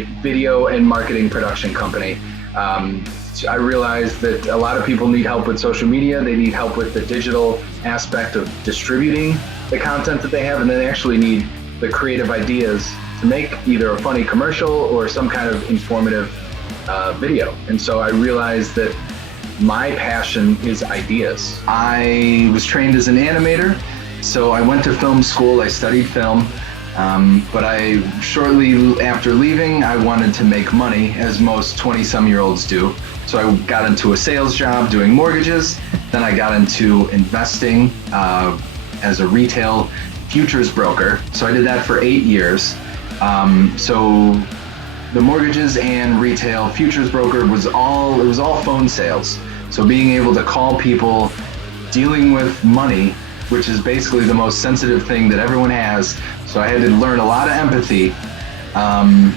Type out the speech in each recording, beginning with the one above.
a video and marketing production company. I realized that a lot of people need help with social media. They need help with the digital aspect of distributing the content that they have, and then they actually need the creative ideas to make either a funny commercial or some kind of informative video. And so I realized that my passion is ideas. I was trained as an animator, so I went to film school. I studied film, but shortly after leaving, I wanted to make money, as most 20-some-year-olds do. So I got into a sales job doing mortgages. Then I got into investing as a retail futures broker. So I did that for 8 years. So the mortgages and retail futures broker was all phone sales. So being able to call people, dealing with money, which is basically the most sensitive thing that everyone has. So I had to learn a lot of empathy. And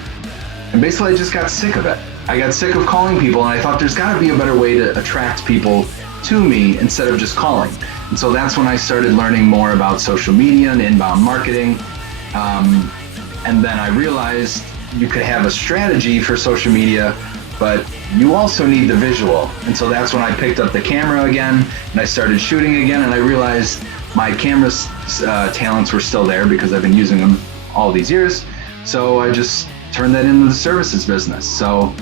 basically I just got sick of it. I got sick of calling people, and I thought there's gotta be a better way to attract people to me instead of just calling. And so that's when I started learning more about social media and inbound marketing. And then I realized you could have a strategy for social media, but you also need the visual. And so that's when I picked up the camera again, and I started shooting again, and I realized my camera talents were still there because I've been using them all these years. So I just turned that into the services business. So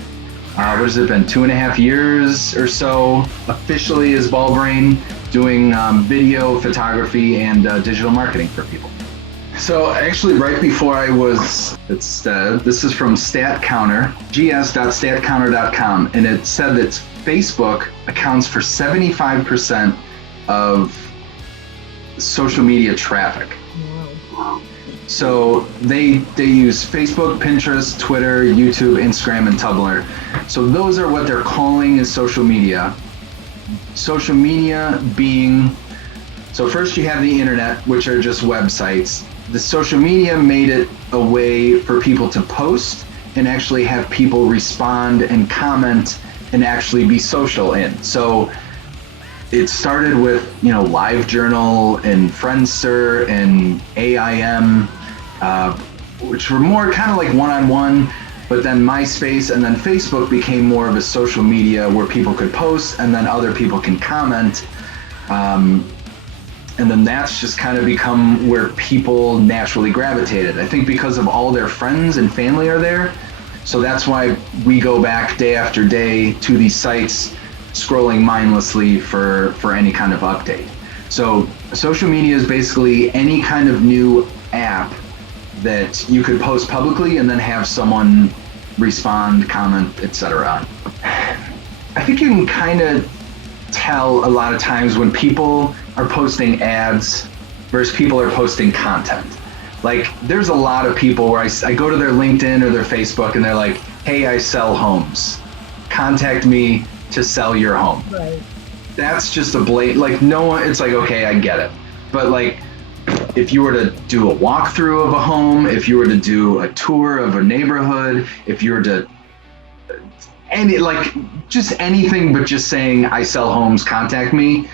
what has it been, 2.5 years or so officially as Ballbrain, doing video, photography, and digital marketing for people. So actually right before this is from StatCounter, gs.statcounter.com, and it said that Facebook accounts for 75% of social media traffic. Wow. So they use Facebook, Pinterest, Twitter, YouTube, Instagram, and Tumblr. So those are what they're calling as social media. Social media being, so first you have the internet, which are just websites. The social media made it a way for people to post and actually have people respond and comment and actually be social in. So it started with, LiveJournal and Friendster and AIM, which were more kind of like one-on-one, but then MySpace and then Facebook became more of a social media where people could post and then other people can comment. And then that's just kind of become where people naturally gravitated. I think because of all their friends and family are there. So that's why we go back day after day to these sites, scrolling mindlessly for any kind of update. So social media is basically any kind of new app that you could post publicly and then have someone respond, comment, etc. I think you can kind of tell a lot of times when people are posting ads versus people are posting content. Like there's a lot of people where I go to their LinkedIn or their Facebook and they're like, hey, I sell homes. Contact me to sell your home. Right. That's just a blatant, like no one, it's like, okay, I get it. But like, if you were to do a walkthrough of a home, if you were to do a tour of a neighborhood, if you were to, just anything but just saying, I sell homes, contact me.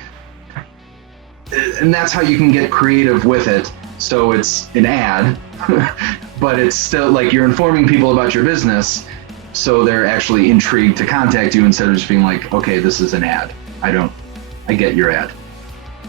And that's how you can get creative with it. So it's an ad, but it's still like you're informing people about your business. So they're actually intrigued to contact you instead of just being like, okay, this is an ad. I get your ad.